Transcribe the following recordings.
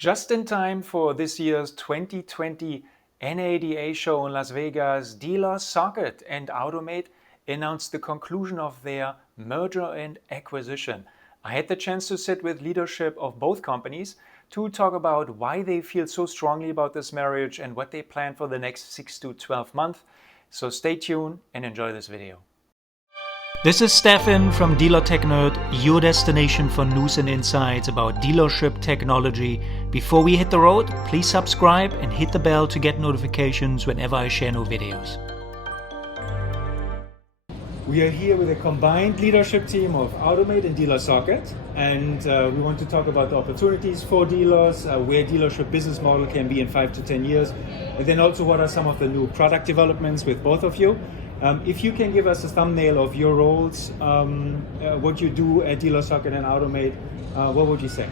Just in time for this year's 2020 NADA show in Las Vegas, DealerSocket and Automate announced the conclusion of their merger and acquisition. I had the chance to sit with leadership of both companies to talk about why they feel so strongly about this marriage and what they plan for the next 6 to 12 months. So stay tuned and enjoy this video. This is Stefan from DealerTech Nerd, your destination for news and insights about dealership technology. Before we hit the road, please subscribe and hit the bell to get notifications whenever I share new videos. We are here with a combined leadership team of Automate and DealerSocket, and we want to talk about the opportunities for dealers, where dealership business model can be in 5 to 10 years, and then also what are some of the new product developments with both of you. If you can give us a thumbnail of your roles, what you do at DealerSocket and Automate, what would you say?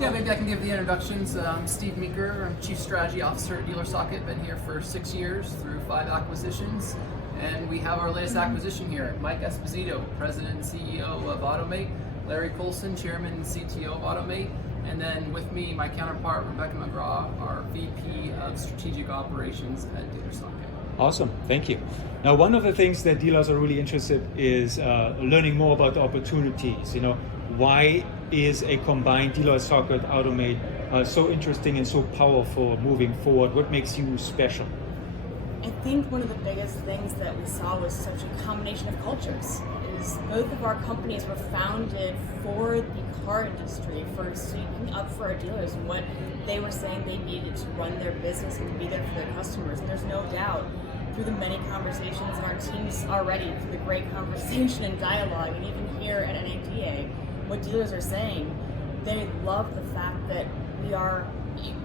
Yeah, maybe I can give the introductions. I'm Steve Meeker, I'm Chief Strategy Officer at DealerSocket, been here for 6 years through 5 acquisitions. And we have our latest acquisition here, Mike Esposito, President and CEO of Automate, Larry Colson, Chairman and CTO of Automate, and then with me, my counterpart, Rebecca McGraw, our VP of Strategic Operations at DealerSocket. Awesome, thank you. Now, one of the things that dealers are really interested is learning more about the opportunities. Why is a combined DealerSocket Automate so interesting and so powerful moving forward? What makes you special? I think one of the biggest things that we saw was such a combination of cultures. Is both of our companies were founded for the car industry, for speaking up for our dealers and what they were saying they needed to run their business and to be there for their customers. And there's no doubt through the many conversations in our teams already, through the great conversation and dialogue, and even here at NADA, what dealers are saying, they love the fact that we are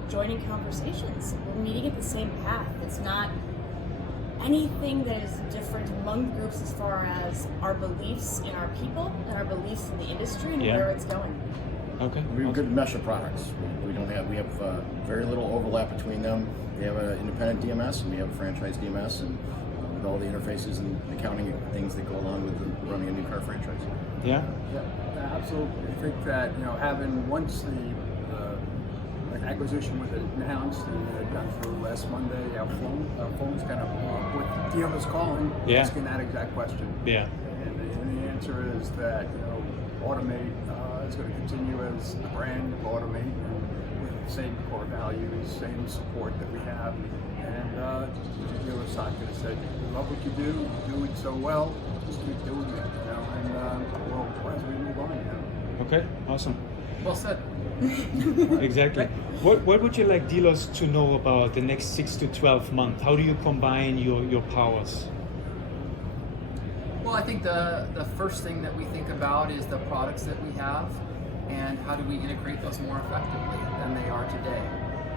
joining conversations. We're meeting at the same path. It's not anything that is different among groups as far as our beliefs in our people and our beliefs in the industry and where it's going. Okay. We have a good mesh of products. We have very little overlap between them. They have an independent DMS and we have a franchise DMS, and with all the interfaces and accounting things that go along with running a new car franchise. Yeah, absolutely. I think that having once the acquisition was announced and done through last Monday, our phones kind of with dealers calling, asking that exact question. Yeah. And the answer is that Automate is going to continue as the brand of Automate, and with the same core values, same support that we have. And DealerSocket has said, "We love what you do it so well. Just keep doing it." And we'll as we move on. Okay. Awesome. Well said. Exactly. What would you like dealers to know about the next 6 to 12 months? How do you combine your powers? Well, I think the first thing that we think about is the products that we have and how do we integrate those more effectively than they are today,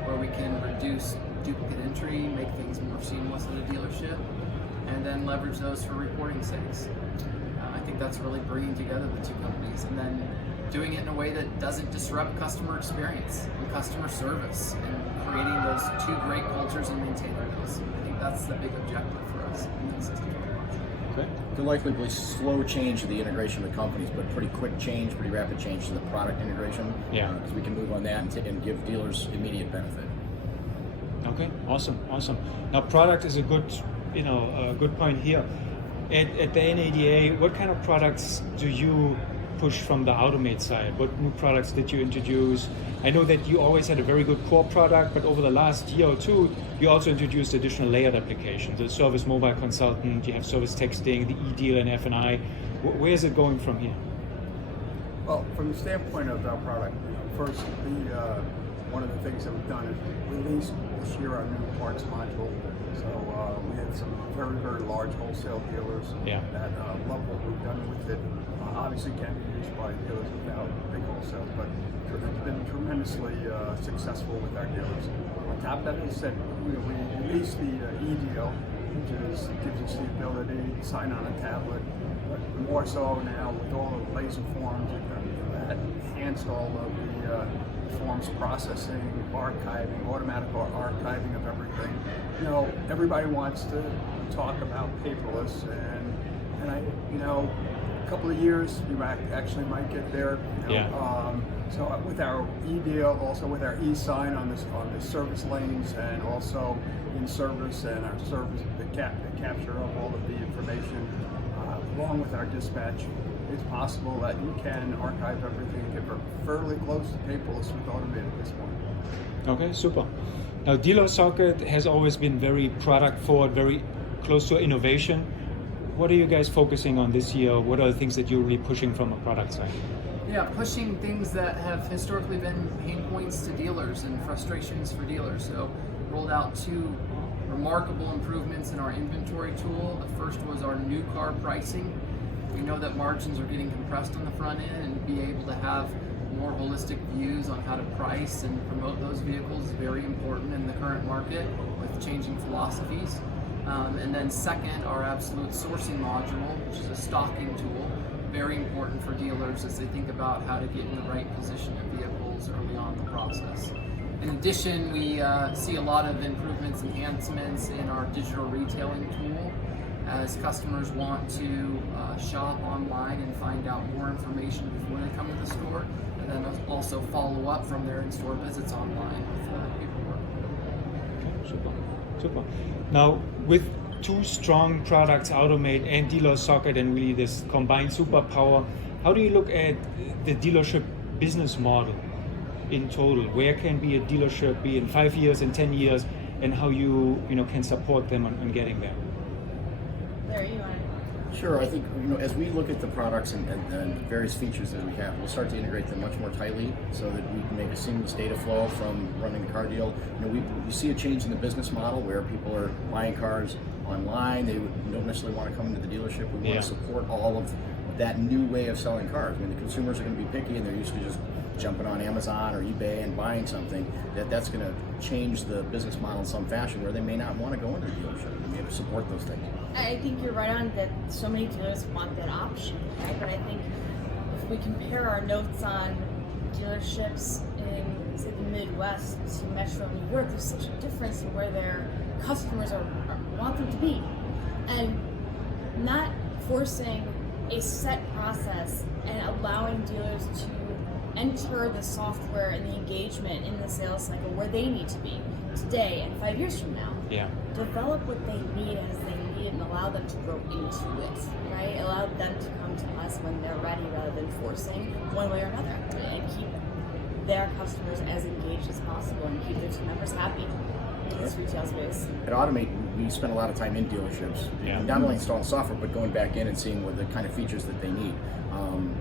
where we can reduce duplicate entry, make things more seamless at a dealership, and then leverage those for reporting sakes. I think that's really bringing together the two companies, and then doing it in a way that doesn't disrupt customer experience and customer service, and creating those two great cultures and maintaining those. I think that's the big objective for us in the next 6 to 12 months. Okay. There'll likely be slow change to the integration of the companies, but pretty quick change, pretty rapid change to the product integration. Yeah. Because we can move on that and give dealers immediate benefit. Okay. Awesome. Now, product is a good, a good point here. At the NADA, what kind of products do you push from the Automate side? What new products did you introduce? I know that you always had a very good core product, but over the last year or two, you also introduced additional layered applications, the service mobile consultant, you have service texting, the e-deal and F&I. Where is it going from here? Well, from the standpoint of our product, first, one of the things that we've done is release this year our new parts module. So we had some very, very large wholesale dealers that love what we've done with it. Obviously can't be used by dealers without big wholesale, but it's been tremendously successful with our dealers. On top of that, as I said, we released the e-deal, which gives us the ability to sign on a tablet, but more so now with all the laser forms that enhanced all of the forms processing, archiving, automatic archiving of everything. Everybody wants to talk about paperless, and I, couple of years, we actually might get there. Yeah. So with our e-deal, also with our e-sign on the service lanes, and also in service and our service, the capture of all of the information, along with our dispatch, it's possible that you can archive everything and get fairly close to paperless with Automate at this point. Okay, super. Now, DealerSocket has always been very product forward, very close to innovation. What are you guys focusing on this year? What are the things that you're really pushing from a product side? Yeah, pushing things that have historically been pain points to dealers and frustrations for dealers. So rolled out 2 remarkable improvements in our inventory tool. The first was our new car pricing. We know that margins are getting compressed on the front end, and be able to have more holistic views on how to price and promote those vehicles is very important in the current market with changing philosophies. And then second, our absolute sourcing module, which is a stocking tool, very important for dealers as they think about how to get in the right position of vehicles early on in the process. In addition, we see a lot of improvements, enhancements in our digital retailing tool as customers want to shop online and find out more information before they come to the store, and then also follow up from their in-store visits online with paperwork. Okay, super. Now, with 2 strong products, Automate and DealerSocket, and really this combined superpower, how do you look at the dealership business model in total? Where can be a dealership be in 5 years, in 10 years, and how you can support them on getting there? There you are. Sure, I think as we look at the products and various features that we have, we'll start to integrate them much more tightly so that we can make a seamless data flow from running the car deal. We see a change in the business model where people are buying cars online. They don't necessarily want to come into the dealership. We want to support all of that new way of selling cars. The consumers are going to be picky, and they're used to just jumping on Amazon or eBay and buying something. That's going to change the business model in some fashion where they may not want to go into the dealership. We have to support those things. I think you're right on that so many dealers want that option, right? But I think if we compare our notes on dealerships in, say, the Midwest to Metro New York, there's such a difference in where their customers want them to be. And not forcing a set process and allowing dealers to enter the software and the engagement in the sales cycle where they need to be today and 5 years from now. Yeah. Develop what they need as they need it and allow them to grow into it, right? Allow them to come to us when they're ready rather than forcing one way or another, and keep their customers as engaged as possible and keep their team members happy in this retail space. At Automate, we spend a lot of time in dealerships, not only installing software, but going back in and seeing what the kind of features that they need.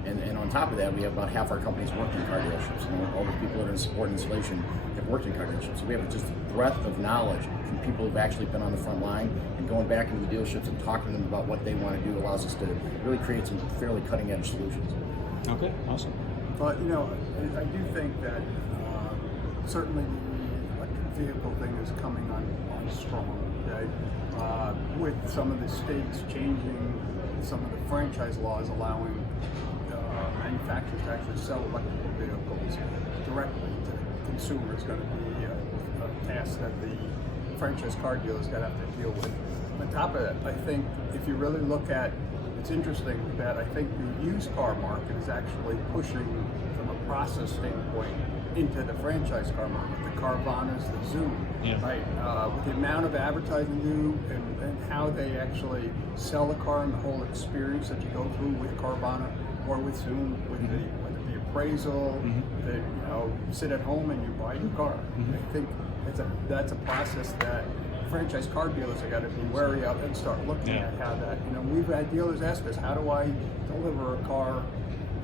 And on top of that, we have about half our companies work in car dealerships. All the people that are in support and installation have worked in car dealerships. So we have just a breadth of knowledge from people who've actually been on the front line, and going back into the dealerships and talking to them about what they want to do allows us to really create some fairly cutting-edge solutions. Okay, awesome. But I do think that certainly the electric vehicle thing is coming on strong. Okay? With some of the states changing some of the franchise laws, allowing manufacturers to actually sell electric vehicles directly to the consumer, is going to be a task that the franchise car dealers got to have to deal with. On top of that, I think if you really look at, it's interesting that I think the used car market is actually pushing from a process standpoint into the franchise car market, the Carvanas, the Zoom, right? With the amount of advertising you and how they actually sell the car and the whole experience that you go through with Carvana or with Zoom, with the appraisal, that you sit at home and you buy your car. I think that's a process that franchise car dealers have got to be wary of and start looking at how that. We've had dealers ask us, how do I deliver a car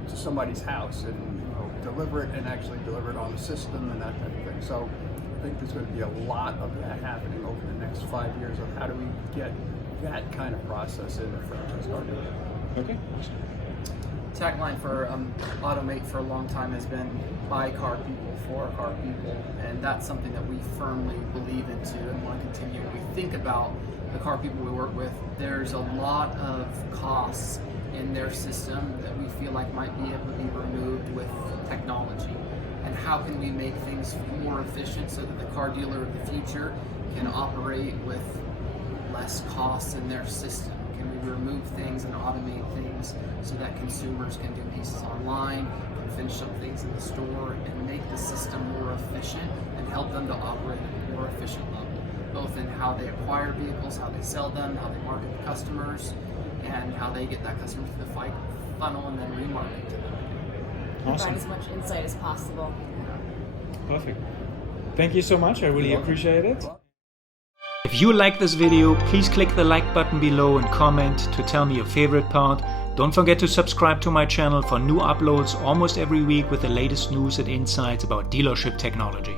to somebody's house and deliver it and actually deliver it on the system and that type of thing. So I think there's going to be a lot of that happening over the next 5 years of how do we get that kind of process in the franchise car dealer. Okay. Tagline for Automate for a long time has been by car people, for car people, and that's something that we firmly believe into and want to continue. When we think about the car people we work with, there's a lot of costs in their system that we feel like might be able to be removed with technology. And how can we make things more efficient so that the car dealer of the future can operate with less costs in their system, Can we remove things and automate things so that consumers can do pieces online, can finish some things in the store, and make the system more efficient and help them to operate at a more efficient level, both in how they acquire vehicles, how they sell them, how they market to customers, and how they get that customer through the funnel and then remarket to them. Provide as much insight as possible. Perfect. Thank you so much. I really appreciate it. If you like this video, please click the like button below and comment to tell me your favorite part. Don't forget to subscribe to my channel for new uploads almost every week with the latest news and insights about dealership technology.